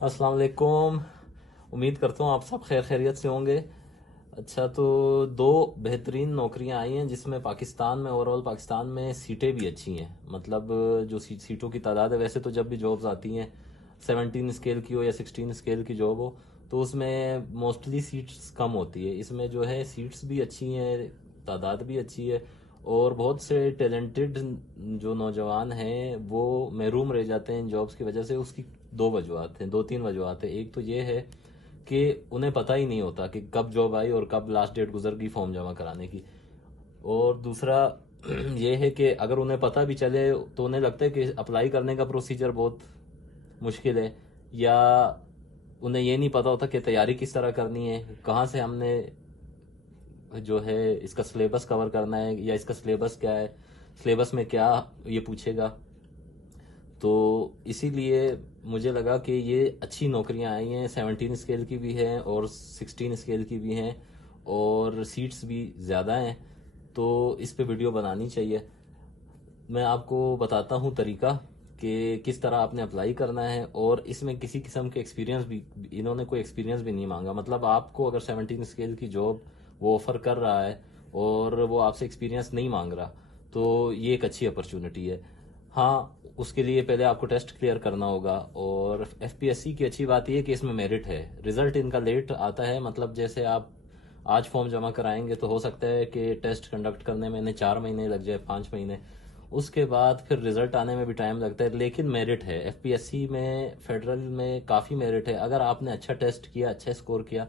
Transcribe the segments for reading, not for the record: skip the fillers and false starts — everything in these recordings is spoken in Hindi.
अस्सलाम वालेकुम। उम्मीद करता हूँ आप सब खैर खैरियत से होंगे। अच्छा, तो दो बेहतरीन नौकरियां आई हैं जिसमें पाकिस्तान में, ओवरऑल पाकिस्तान में सीटें भी अच्छी हैं। मतलब जो सीटों की तादाद है, वैसे तो जब भी जॉब्स आती हैं 17 स्केल की हो या 16 स्केल की जॉब हो तो उसमें मोस्टली सीट्स कम होती है। इसमें जो है सीट्स भी अच्छी हैं, तादाद भी अच्छी है, और बहुत से टैलेंटेड जो नौजवान हैं वो महरूम रह जाते हैं इन जॉब्स की वजह से। उसकी दो वजूहत हैं, दो तीन वजूहत हैं। एक तो ये है कि उन्हें पता ही नहीं होता कि कब जॉब आई और कब लास्ट डेट गुजर गई फॉर्म जमा कराने की। और दूसरा ये है कि अगर उन्हें पता भी चले तो उन्हें लगता है कि अप्लाई करने का प्रोसीजर बहुत मुश्किल है, या उन्हें ये नहीं पता होता कि तैयारी किस तरह करनी है, कहाँ से हमने जो है इसका सिलेबस कवर करना है, या इसका सिलेबस क्या है, सिलेबस में क्या ये पूछेगा। तो इसीलिए मुझे लगा कि ये अच्छी नौकरियां आई हैं। 17 स्केल की भी हैं और 16 स्केल की भी हैं, और सीट्स भी ज़्यादा हैं, तो इस पे वीडियो बनानी चाहिए। मैं आपको बताता हूँ तरीका कि किस तरह आपने अप्लाई करना है। और इसमें किसी किस्म के एक्सपीरियंस भी, इन्होंने कोई एक्सपीरियंस भी नहीं मांगा। मतलब आपको अगर 17 स्केल की जॉब वो ऑफर कर रहा है और वो आपसे एक्सपीरियंस नहीं मांग रहा, तो ये एक अच्छी अपॉर्चुनिटी है। हाँ, उसके लिए पहले आपको टेस्ट क्लियर करना होगा। और एफपीएससी की अच्छी बात यह है कि इसमें मेरिट है। रिजल्ट इनका लेट आता है, मतलब जैसे आप आज फॉर्म जमा कराएंगे तो हो सकता है कि टेस्ट कंडक्ट करने में इन्हें 4 महीने लग जाए, 5 महीने। उसके बाद फिर रिजल्ट आने में भी टाइम लगता है, लेकिन मेरिट है एफपीएससी में, फेडरल में काफ़ी मेरिट है। अगर आपने अच्छा टेस्ट किया, अच्छा स्कोर किया,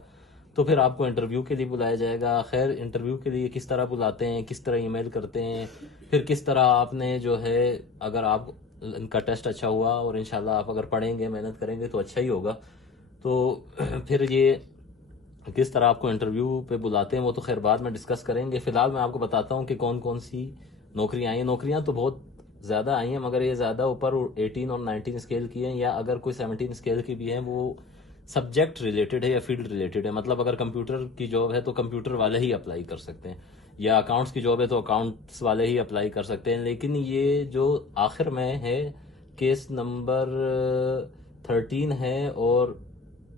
तो फिर आपको इंटरव्यू के लिए बुलाया जाएगा। खैर, इंटरव्यू के लिए किस तरह बुलाते हैं, किस तरह ईमेल करते हैं, फिर किस तरह आपने जो है, अगर आप इनका टेस्ट अच्छा हुआ और इंशाल्लाह आप अगर पढ़ेंगे, मेहनत करेंगे तो अच्छा ही होगा। तो फिर ये किस तरह आपको इंटरव्यू पे बुलाते हैं वो तो खैर बाद में डिस्कस करेंगे। फिलहाल मैं आपको बताता हूँ कि कौन कौन सी नौकरियां आई हैं। नौकरियां तो बहुत ज़्यादा आई हैं, मगर ये ज़्यादा ऊपर 18 और 19 स्केल की हैं, या अगर कोई 17 स्केल की भी हैं वो सब्जेक्ट रिलेटेड है या फील्ड रिलेटेड है। मतलब अगर कंप्यूटर की जॉब है तो कंप्यूटर वाले ही अप्लाई कर सकते हैं, या अकाउंट्स की जॉब है तो अकाउंट्स वाले ही अप्लाई कर सकते हैं। लेकिन ये जो आखिर में है, केस नंबर 13 है, और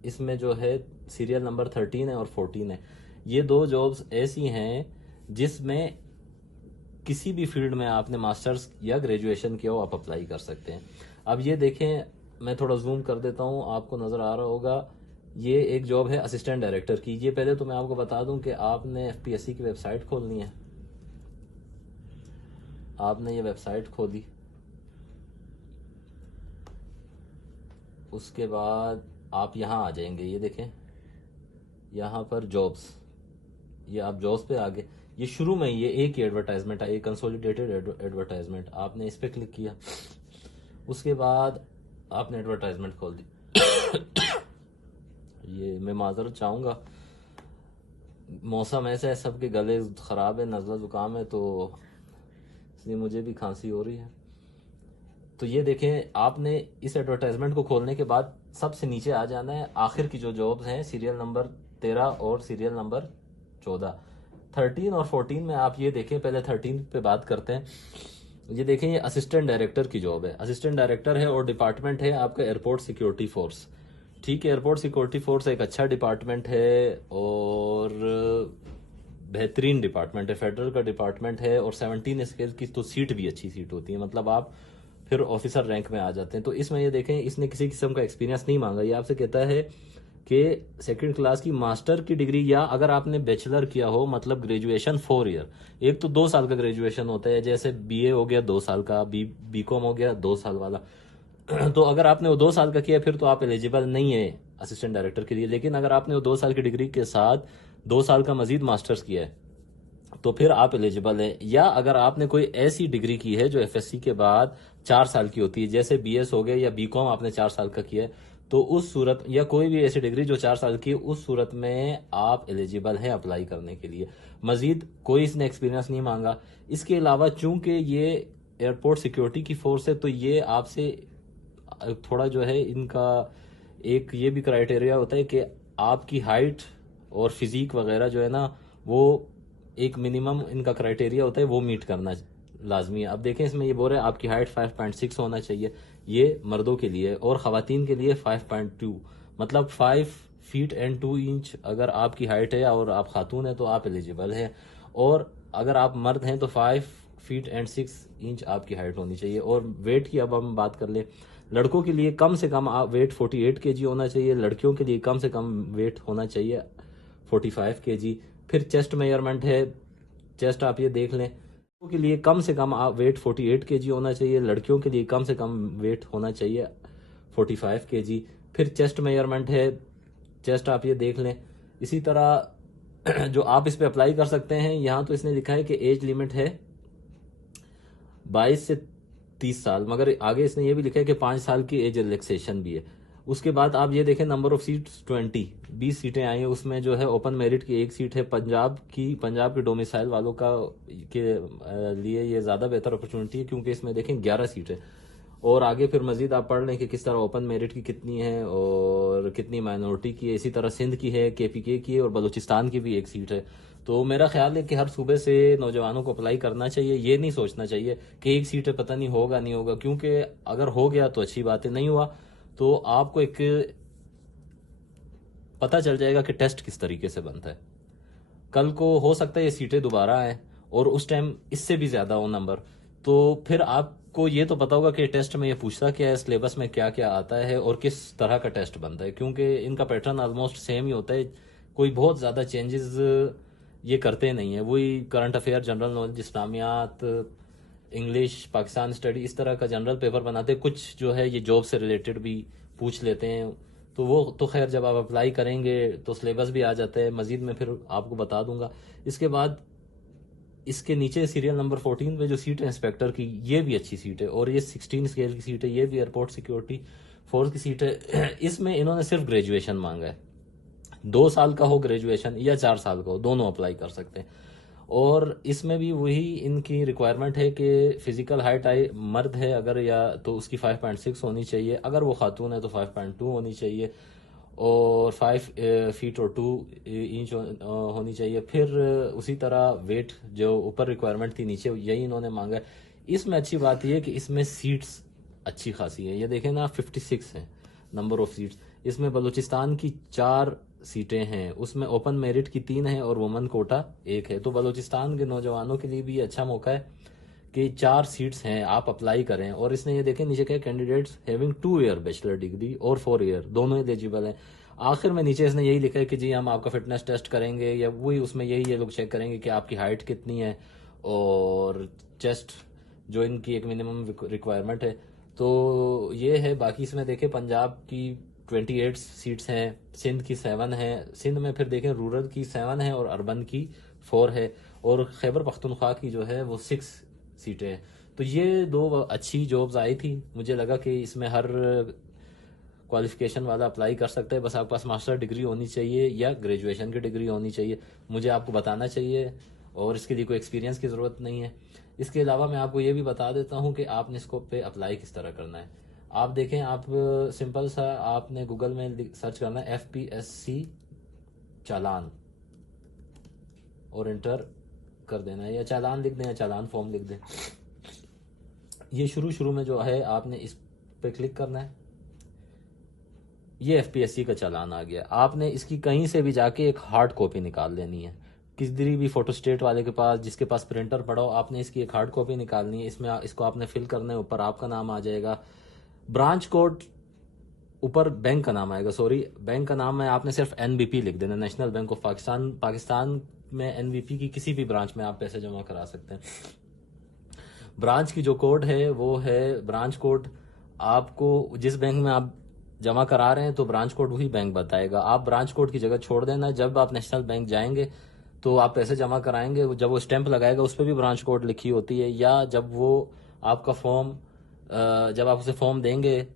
इसमें जो है सीरियल नंबर 13 है और 14 है। ये दो जॉब्स ऐसी हैं जिसमें किसी भी फील्ड में आपने मास्टर्स या ग्रेजुएशन किया हो आप अप्लाई कर सकते हैं। अब ये देखें, मैं थोड़ा जूम कर देता हूँ, आपको नज़र आ रहा होगा। ये एक जॉब है असिस्टेंट डायरेक्टर की। ये पहले तो मैं आपको बता दूं कि आपने एफपीएससी की वेबसाइट खोलनी है। आपने ये वेबसाइट खोली, उसके बाद आप यहाँ आ जाएंगे। ये देखें, यहाँ पर जॉब्स, ये आप जॉब्स पे आ गए। ये शुरू में ये एक ही एडवर्टाइजमेंट है, ये कंसोलिडेटेड एडवर्टाइजमेंट। आपने इस पे क्लिक किया, उसके बाद आपने एडवर्टाइजमेंट खोल दी। ये मैं माजरत चाहूँगा, मौसम ऐसा है, सबके गले ख़राब है, नज़ला ज़ुकाम है, तो इसलिए मुझे भी खांसी हो रही है। तो ये देखें, आपने इस एडवर्टाइजमेंट को खोलने के बाद सबसे नीचे आ जाना है। आखिर की जो जॉब्स हैं सीरियल नंबर 13 और सीरियल नंबर 14, 13 और 14 में आप ये देखें। पहले 13 पे बात करते हैं। ये देखें, ये असिस्टेंट डायरेक्टर की जॉब है। असिस्टेंट डायरेक्टर है और डिपार्टमेंट है आपका एयरपोर्ट सिक्योरिटी फोर्स। ठीक है, एयरपोर्ट सिक्योरिटी फोर्स एक अच्छा डिपार्टमेंट है और बेहतरीन डिपार्टमेंट है, फेडरल का डिपार्टमेंट है। और 17 स्केल की तो सीट भी अच्छी सीट होती है, मतलब आप फिर ऑफिसर रैंक में आ जाते हैं। तो इसमें ये देखें, इसने किसी किस्म का एक्सपीरियंस नहीं मांगा। ये आपसे कहता है कि सेकंड क्लास की मास्टर की डिग्री, या अगर आपने बैचलर किया हो, मतलब ग्रेजुएशन 4 ईयर। एक तो 2 साल का ग्रेजुएशन होता है, जैसे बीए हो गया 2 साल का, बीकॉम हो गया 2 साल वाला। तो अगर आपने वो 2 साल का किया फिर तो आप एलिजिबल नहीं है असिस्टेंट डायरेक्टर के लिए। लेकिन अगर आपने वो 2 साल की डिग्री के साथ 2 साल का मजीद मास्टर्स किया है तो फिर आप एलिजिबल हैं। या अगर आपने कोई ऐसी डिग्री की है जो एफएससी के बाद 4 साल की होती है, जैसे बीएस हो गया या बीकॉम आपने 4 साल का किया है, तो उस सूरत, या कोई भी ऐसी डिग्री जो 4 साल की है, उस सूरत में आप एलिजिबल हैं अप्लाई करने के लिए। मजीद कोई इसने एक्सपीरियंस नहीं मांगा। इसके अलावा चूंकि ये एयरपोर्ट सिक्योरिटी की फोर्स है, तो ये आपसे थोड़ा जो है, इनका एक ये भी क्राइटेरिया होता है कि आपकी हाइट और फिजिक वगैरह जो है ना, वो एक मिनिमम इनका क्राइटेरिया होता है, वो मीट करना लाजमी है। अब देखें, इसमें ये बोल रहे हैं आपकी हाइट 5.6 होना चाहिए। ये मर्दों के लिए, और ख़वातीन के लिए 5.2, मतलब 5 फीट एंड 2 इंच अगर आपकी हाइट है और आप खातून है तो आप एलिजिबल हैं, और अगर आप मर्द हैं तो 5 फीट एंड 6 इंच आपकी हाइट होनी चाहिए। और वेट की अब हम बात कर ले, लड़कों के लिए कम से कम वेट 48 kg होना चाहिए, लड़कियों के लिए कम से कम वेट होना चाहिए 45 kg। फिर चेस्ट मेजरमेंट है, चेस्ट आप ये देख लें, लड़कों के लिए कम से कम वेट 48 kg होना चाहिए, लड़कियों के लिए कम से कम वेट होना चाहिए 45 kg। फिर चेस्ट मेजरमेंट है, चेस्ट आप ये देख लें। इसी तरह जो आप इस पे अप्लाई कर सकते हैं, यहाँ तो इसने लिखा है कि एज लिमिट है 22 से 30 साल, मगर आगे इसने ये भी लिखा है कि 5 साल की एज रिलैक्सेशन भी है। उसके बाद आप ये देखें, नंबर ऑफ सीट्स 20 सीटें आई हैं, उसमें जो है ओपन मेरिट की एक सीट है पंजाब के डोमिसाइल वालों का के लिए ये ज़्यादा बेहतर अपॉर्चुनिटी है, क्योंकि इसमें देखें 11 सीटें। और आगे फिर मजीद आप पढ़ लें कि किस तरह ओपन मेरिट की कितनी है और कितनी माइनॉरिटी की है। इसी तरह सिंध की है, KPK की है, और बलूचिस्तान की भी एक सीट है। तो मेरा ख्याल है कि हर सूबे से नौजवानों को अप्लाई करना चाहिए, ये नहीं सोचना चाहिए कि एक सीट है पता नहीं होगा नहीं होगा, क्योंकि अगर हो गया तो अच्छी बात है, नहीं हुआ तो आपको एक पता चल जाएगा कि टेस्ट किस तरीके से बनता है। कल को हो सकता है ये सीटें दोबारा आए और उस टाइम इससे भी ज्यादा हो नंबर, तो फिर आपको ये तो पता होगा कि टेस्ट में ये पूछता क्या है, सिलेबस में क्या क्या आता है और किस तरह का टेस्ट बनता है, क्योंकि इनका पैटर्न ऑलमोस्ट सेम ही होता है, कोई बहुत ज्यादा चेंजेस ये करते नहीं है। वही करंट अफेयर, जनरल नॉलेज, इस्लामियात, इंग्लिश, पाकिस्तान स्टडी, इस तरह का जनरल पेपर बनाते हैं। कुछ जो है ये जॉब से रिलेटेड भी पूछ लेते हैं, तो वो तो खैर जब आप अप्लाई करेंगे तो सिलेबस भी आ जाता है, मजीद में फिर आपको बता दूंगा। इसके बाद इसके नीचे सीरियल नंबर 14 पे जो सीट है इंस्पेक्टर की, ये भी अच्छी सीट है, और ये 16 स्केल की सीट है, ये भी एयरपोर्ट सिक्योरिटी फोर्स की सीट है। इसमें इन्होंने सिर्फ ग्रेजुएशन मांगा है, 2 साल का हो ग्रेजुएशन या 4 साल का हो, दोनों अप्लाई कर सकते हैं। और इसमें भी वही इनकी रिक्वायरमेंट है कि फिजिकल हाइट आई मर्द है अगर या तो उसकी 5.6 होनी चाहिए, अगर वो खातून है तो 5.2 होनी चाहिए, और 5 फीट और 2 इंच होनी चाहिए। फिर उसी तरह वेट जो ऊपर रिक्वायरमेंट थी नीचे यही इन्होंने मांगा है। इसमें अच्छी बात यह है कि इसमें सीट्स अच्छी खासी है, ये देखें ना 56 है नंबर ऑफ सीट्स। इसमें बलूचिस्तान की 4 सीटें हैं, उसमें ओपन मेरिट की 3 है और वुमन कोटा 1 है। तो बलूचिस्तान के नौजवानों के लिए भी अच्छा मौका है कि 4 सीट्स हैं, आप अप्लाई करें। और इसने ये देखें नीचे क्या, candidates having 2 year bachelor degree और 4 ईयर दोनों एलिजिबल हैं। आखिर में नीचे इसने यही लिखा है कि जी हम आपका फिटनेस टेस्ट करेंगे, या वही उसमें यही ये लोग चेक करेंगे कि आपकी हाइट कितनी है और चेस्ट जो इनकी एक मिनिमम रिक्वायरमेंट है। तो ये है। बाकी इसमें देखें पंजाब की 28 सीट्स हैं, सिंध की 7 है, सिंध में फिर देखें रूरल की 7 है और अर्बन की 4 है, और खैबर पख्तूनख्वा की जो है वो 6 सीटें हैं। तो ये 2 अच्छी जॉब्स आई थी, मुझे लगा कि इसमें हर क्वालिफिकेशन वाला अप्लाई कर सकता है, बस आपके पास मास्टर डिग्री होनी चाहिए या ग्रेजुएशन की डिग्री होनी चाहिए, मुझे आपको बताना चाहिए, और इसके लिए कोई एक्सपीरियंस की ज़रूरत नहीं है। इसके अलावा मैं आपको ये भी बता देता हूँ कि आपने इसको पे अप्लाई किस तरह करना है। आप देखें, आप सिंपल सा आपने गूगल में सर्च करना है FPSC चालान और इंटर कर देना है, या चालान लिख दें या चालान फॉर्म लिख दें। ये शुरू में जो है आपने इस पे क्लिक करना है, ये FPSC का चालान आ गया। आपने इसकी कहीं से भी जाके एक हार्ड कॉपी निकाल लेनी है, किसी भी फोटोस्टेट वाले के पास, जिसके पास प्रिंटर पड़ा हो, आपने इसकी एक हार्ड कॉपी निकालनी है। इसमें इसको आपने फिल करना है, ऊपर आपका नाम आ जाएगा, ब्रांच कोड, ऊपर बैंक का नाम आएगा, सॉरी बैंक का नाम है, आपने सिर्फ NBP लिख देना, national bank of Pakistan. Pakistan में NBP की किसी भी ब्रांच में आप पैसे जमा करा सकते हैं। ब्रांच की जो कोड है वो है ब्रांच कोड, आपको जिस बैंक में आप जमा करा रहे हैं तो ब्रांच कोड वही बैंक बताएगा। आप ब्रांच कोड की जगह छोड़ देना, जब आप नेशनल बैंक जाएंगे तो आप पैसे जमा कराएंगे, जब वो स्टैंप लगाएगा उस पर भी ब्रांच कोड लिखी होती है, या जब वो आपका फॉर्म जब आप उसे फॉर्म देंगे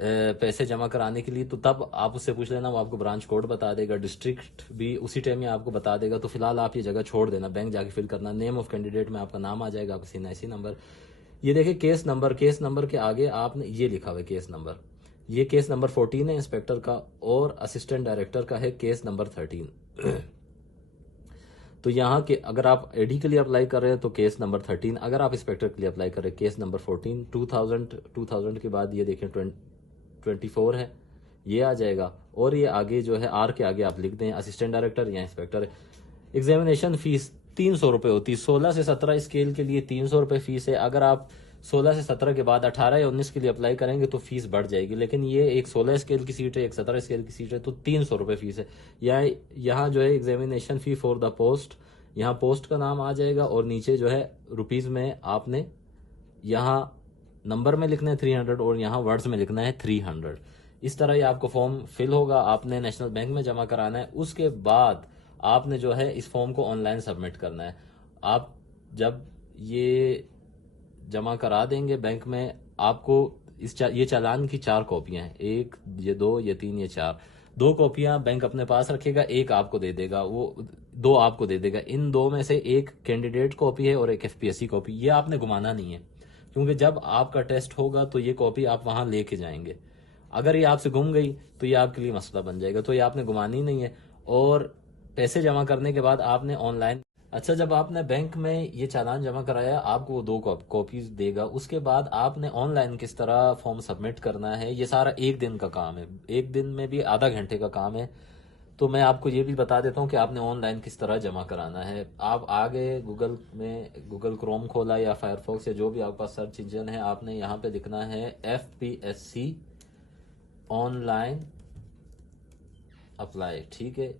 पैसे जमा कराने के लिए, तो तब आप उससे पूछ लेना, वो आपको ब्रांच कोड बता देगा। डिस्ट्रिक्ट भी उसी टाइम में आपको बता देगा। तो फिलहाल आप ये जगह छोड़ देना, बैंक जाके फिल करना, नेम ऑफ कैंडिडेट में आपका नाम आ जाएगा, आपका CNIC नंबर। ये देखिए केस नंबर के आगे आपने ये लिखा हुआ है केस नंबर, ये केस नंबर 14 है इंस्पेक्टर का, और असिस्टेंट डायरेक्टर का है केस नंबर 13। तो यहाँ के अगर आप एडी के लिए अप्लाई कर रहे हैं तो केस नंबर 13, अगर आप इंस्पेक्टर के लिए अप्लाई कर रहे हैं केस नंबर 14। 2000 के बाद ये देखें 24 है, ये आ जाएगा। और ये आगे जो है आर के आगे आप लिख दें असिस्टेंट डायरेक्टर या इंस्पेक्टर। एग्जामिनेशन फीस 300 रुपये होती है। 16 से 17 स्केल के लिए 300 रुपये फीस है। अगर आप 16 से 17 के बाद 18 या 19 के लिए अप्लाई करेंगे तो फीस बढ़ जाएगी, लेकिन ये एक 16 स्केल की सीट है, एक 17 स्केल की सीट है, तो 300 रुपये फीस है। यहाँ जो है examination fee for the post, यहाँ पोस्ट का नाम आ जाएगा और नीचे जो है रुपीज़ में आपने यहाँ नंबर में लिखना है 300 और यहाँ वर्ड्स में लिखना है 300। इस तरह ही आपको फॉर्म फिल होगा, आपने नेशनल बैंक में जमा कराना है। उसके बाद आपने जो है इस फॉर्म को ऑनलाइन सबमिट करना है। आप जब ये जमा करा देंगे बैंक में, आपको ये चालान की 4 कॉपियां हैं, 1 ये 2 ये 3 ये 4, 2 कॉपियां बैंक अपने पास रखेगा, 1 आपको दे देगा, वो 2 आपको दे देगा। इन 2 में से एक कैंडिडेट कॉपी है और एक एफपीएससी कॉपी। ये आपने घुमाना नहीं है, क्योंकि जब आपका टेस्ट होगा तो ये कॉपी आप वहां लेके जाएंगे। अगर ये आपसे गुम गई तो ये आपके लिए मसला बन जाएगा, तो ये आपने घुमानी नहीं है। और पैसे जमा करने के बाद आपने ऑनलाइन, अच्छा जब आपने बैंक में ये चालान जमा कराया आपको वो 2 कॉपीज देगा। उसके बाद आपने ऑनलाइन किस तरह फॉर्म सबमिट करना है, ये सारा 1 दिन का काम है, 1 दिन में भी आधा घंटे का काम है। तो मैं आपको ये भी बता देता हूँ कि आपने ऑनलाइन किस तरह जमा कराना है। आप आगे गूगल क्रोम खोला या फायरफॉक्स या जो भी आपके पास सर्च इंजन है, आपने यहाँ पे लिखना है FPSC ऑनलाइन अप्लाई, ठीक है,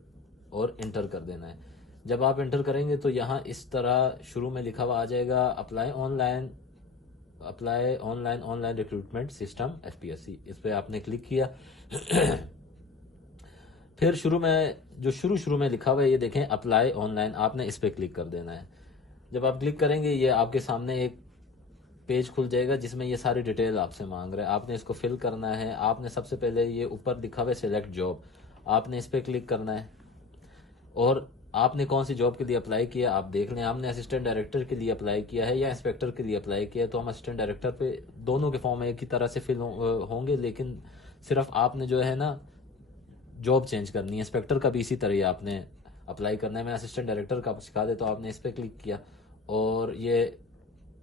और इंटर कर देना है। जब आप इंटर करेंगे तो यहाँ इस तरह शुरू में लिखा हुआ आ जाएगा apply online recruitment system FPSC। इस पे आपने क्लिक किया। फिर शुरू में लिखा हुआ है ये देखें अप्लाई ऑनलाइन, आपने इस पे क्लिक कर देना है। जब आप क्लिक करेंगे ये आपके सामने एक पेज खुल जाएगा जिसमें ये सारी डिटेल आपसे मांग रहा है, आपने इसको फिल करना है। आपने सबसे पहले ये ऊपर लिखा हुआ है सिलेक्ट जॉब, आपने इस पे क्लिक करना है और आपने कौन सी जॉब के लिए अप्लाई किया आप देख लें। आपने असिस्टेंट डायरेक्टर के लिए अप्लाई किया है या इंस्पेक्टर के लिए अप्लाई किया है, तो हम असिस्टेंट डायरेक्टर पे दोनों के फॉर्म एक ही तरह से फिल होंगे, लेकिन सिर्फ आपने जो है ना जॉब चेंज करनी है। इंस्पेक्टर का भी इसी तरह ही आपने अप्लाई करना है। मैं असिस्टेंट डायरेक्टर का सिखा देता हूँ। आपने इस पर क्लिक किया और ये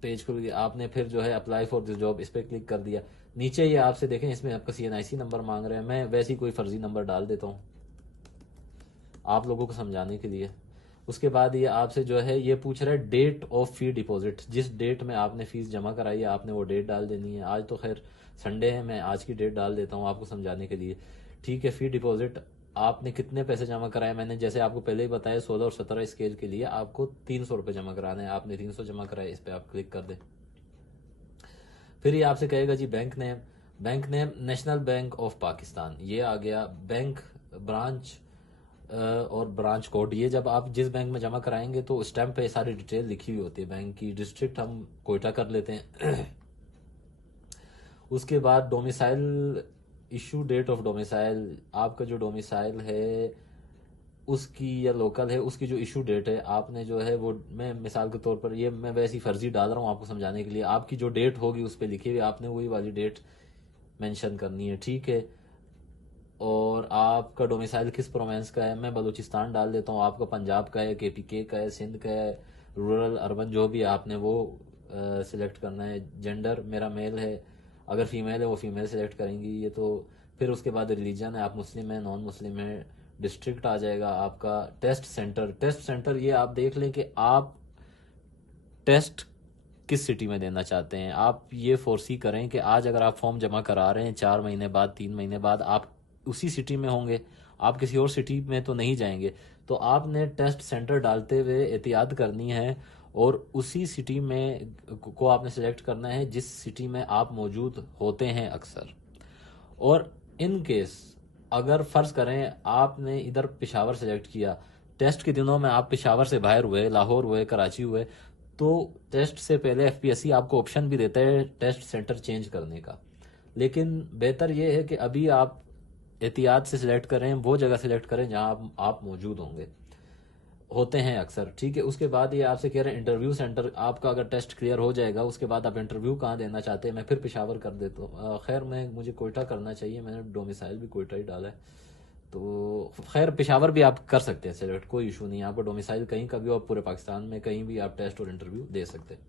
पेज खुल गया। आपने फिर जो है अप्लाई फॉर दिस जॉब इस पर क्लिक कर दिया। नीचे ये आपसे देखें इसमें आपका CNIC नंबर मांग रहे हैं, मैं वैसे ही कोई फर्जी नंबर डाल देता हूँ आप लोगों को समझाने के लिए। उसके बाद ये आपसे जो है ये पूछ रहा है डेट ऑफ फी डिपॉजिट, जिस डेट में आपने फीस जमा कराई है आपने वो डेट डाल देनी है। आज तो खैर संडे है, मैं आज की डेट डाल देता हूँ आपको समझाने के लिए, ठीक है। फी डिपॉजिट आपने कितने पैसे जमा कराए, मैंने जैसे आपको पहले ही बताया 16 और 17 स्केल के लिए आपको 300 रुपये जमा कराने हैं, आपने 300 जमा कराए, इस पर आप क्लिक कर दें। फिर ये आपसे कहेगा जी bank name national bank of Pakistan, ये आ गया। बैंक ब्रांच और ब्रांच कोड, ये जब आप जिस बैंक में जमा कराएंगे तो स्टैम्प पे सारी डिटेल लिखी हुई होती है बैंक की। डिस्ट्रिक्ट हम कोयटा कर लेते हैं। उसके बाद domicile, issue date of domicile, आपका जो डोमिसाइल है उसकी या लोकल है उसकी जो इशू डेट है आपने जो है वो, मैं मिसाल के तौर पर ये मैं वैसी फर्जी डाल रहा हूँ आपको समझाने के लिए, आपकी जो डेट होगी उस पर लिखी हुई आपने वही वाली डेट मेंशन करनी है, ठीक है। और आपका डोमिसाइल किस प्रोविंस का है, मैं बलूचिस्तान डाल देता हूँ। आपका पंजाब का है, KPK का है, सिंध का है, रूरल अर्बन जो भी आपने वो सिलेक्ट करना है। जेंडर मेरा मेल है, अगर फीमेल है वो फीमेल सिलेक्ट करेंगी ये तो। फिर उसके बाद रिलीजन है, आप मुस्लिम है नॉन मुस्लिम है। डिस्ट्रिक्ट आ जाएगा आपका। टेस्ट सेंटर ये आप देख लें कि आप टेस्ट किस सिटी में देना चाहते हैं। आप ये फोर्सी करें कि आज अगर आप फॉर्म जमा करा रहे हैं 4 महीने बाद 3 महीने बाद आप उसी सिटी में होंगे, आप किसी और सिटी में तो नहीं जाएंगे। तो आपने टेस्ट सेंटर डालते हुए एहतियात करनी है और उसी सिटी में को आपने सेलेक्ट करना है जिस सिटी में आप मौजूद होते हैं अक्सर। और इन केस अगर फर्ज करें आपने इधर पेशावर सेलेक्ट किया, टेस्ट के दिनों में आप पेशावर से बाहर हुए, लाहौर हुए, कराची हुए, तो टेस्ट से पहले FPSC आपको ऑप्शन भी देता है टेस्ट सेंटर चेंज करने का। लेकिन बेहतर यह है कि अभी आप एहतियात से सिलेक्ट करें, वो जगह सिलेक्ट करें जहां आप मौजूद होते हैं अक्सर, ठीक है। उसके बाद ये आपसे कह रहे हैं इंटरव्यू सेंटर, आपका अगर टेस्ट क्लियर हो जाएगा उसके बाद आप इंटरव्यू कहाँ देना चाहते हैं। मैं फिर पेशावर कर देता हूँ, खैर मुझे कोयटा करना चाहिए, मैंने डोमिसाइल भी कोयटा ही डाला है, तो खैर पेशावर भी आप कर सकते हैं सिलेक्ट, कोई इशू नहीं है, आपका डोमिसाइल कहीं का भी हो, आप पूरे पाकिस्तान में कहीं भी आप टेस्ट और इंटरव्यू दे सकते हैं।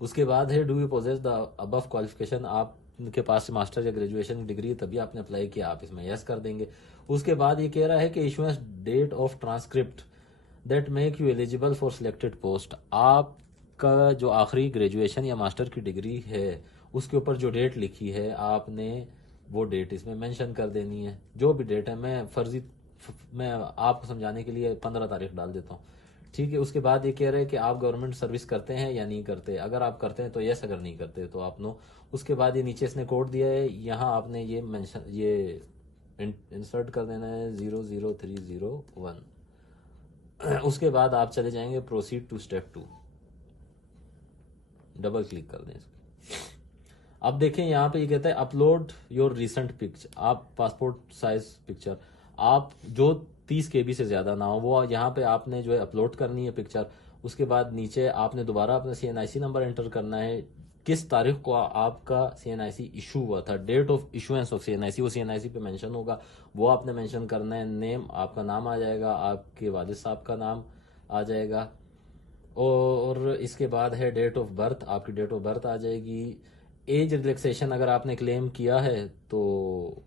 उसके बाद है do you possess the above qualification, आपके पास मास्टर या ग्रेजुएशन डिग्री तभी आपने अप्लाई किया, आप इसमें यस कर देंगे। उसके बाद ये कह रहा है कि issuance date of transcript that make you eligible for selected post, आपका जो आखिरी ग्रेजुएशन या मास्टर की डिग्री है उसके ऊपर जो डेट लिखी है आपने वो डेट इसमें मेंशन कर देनी है, जो भी डेट है। मैं आपको समझाने के लिए 15 तारीख डाल देता हूँ, ठीक है। उसके बाद ये कह रहे हैं कि आप गवर्नमेंट सर्विस करते हैं या नहीं करते, अगर आप करते हैं तो यस, अगर नहीं करते तो आप नो। उसके बाद ये नीचे इसने कोड दिया है, यहाँ आपने ये मेंशन ये इंसर्ट कर देना है 00301। उसके बाद आप चले जाएंगे proceed to step 2, double click कर दें इसको। अब देखें यहाँ पे ये कहता है अपलोड योर रिसेंट पिक्चर, आप पासपोर्ट साइज पिक्चर, आप जो 30 KB से ज्यादा ना हो वो यहाँ पे आपने जो है अपलोड करनी है पिक्चर। उसके बाद नीचे आपने दोबारा अपना CNIC नंबर एंटर करना है, किस तारीख को आपका CNIC इशू हुआ था, date of issuance of CNIC, वो CNIC पे मेंशन होगा, वो आपने मेंशन करना है। नेम, आपका नाम आ जाएगा, आपके वालिद साहब का नाम आ जाएगा, और इसके बाद है डेट ऑफ बर्थ, आपकी डेट ऑफ बर्थ आ जाएगी। एज रिलैक्सेशन अगर आपने क्लेम किया है तो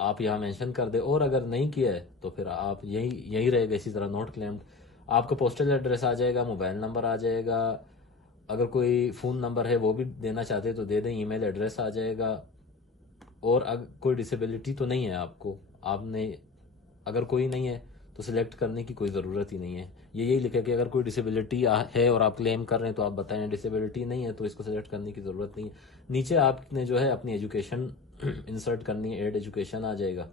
आप यहाँ मेंशन कर दे, और अगर नहीं किया है तो फिर आप यही रहेगा इसी तरह नोट क्लेम्ड। आपका पोस्टल एड्रेस आ जाएगा, मोबाइल नंबर आ जाएगा, अगर कोई फ़ोन नंबर है वो भी देना चाहते तो दे दें, ईमेल एड्रेस आ जाएगा। और अगर कोई डिसेबिलिटी तो नहीं है आपको, आपने अगर कोई नहीं है तो सिलेक्ट करने की कोई ज़रूरत ही नहीं है। ये यही लिखा कि अगर कोई डिसेबिलिटी है और आप क्लेम कर रहे हैं तो आप बताएं, डिसेबिलिटी नहीं है तो इसको सिलेक्ट करने की ज़रूरत नहीं है। नीचे आपने जो है अपनी एजुकेशन इंसर्ट करनी है, एड एजुकेशन आ जाएगा,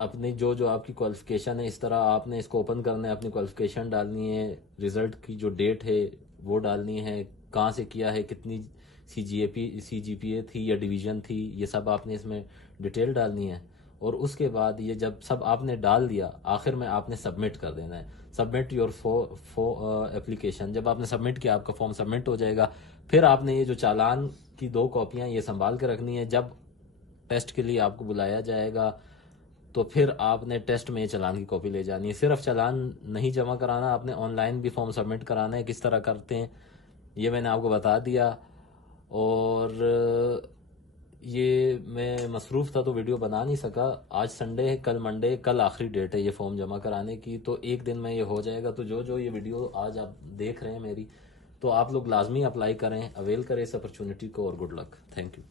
अपनी जो आपकी क्वालिफिकेशन है, इस तरह आपने इसको ओपन करना है, अपनी क्वालिफिकेशन डालनी है, रिजल्ट की जो डेट है वो डालनी है, कहाँ से किया है, कितनी CGPA थी या डिवीजन थी, ये सब आपने इसमें डिटेल डालनी है। और उसके बाद ये जब सब आपने डाल दिया, आखिर में आपने सबमिट कर देना है, सबमिट योर एप्लीकेशन। जब आपने सबमिट किया आपका फॉर्म सबमिट हो जाएगा। फिर आपने ये जो चालान की 2 कॉपियां ये संभाल के रखनी है, जब टेस्ट के लिए आपको बुलाया जाएगा तो फिर आपने टेस्ट में चालान की कॉपी ले जानी है। सिर्फ चालान नहीं जमा कराना, आपने ऑनलाइन भी फॉर्म सबमिट कराना है। किस तरह करते हैं ये मैंने आपको बता दिया, और ये मैं मसरूफ़ था तो वीडियो बना नहीं सका। आज संडे है, कल मंडे, कल आखिरी डेट है ये फॉर्म जमा कराने की, तो एक दिन में ये हो जाएगा। तो जो ये वीडियो आज आप देख रहे हैं मेरी, तो आप लोग लाजमी अप्लाई करें, अवेल करें इस अपॉर्चुनिटी को, और गुड लक, थैंक यू।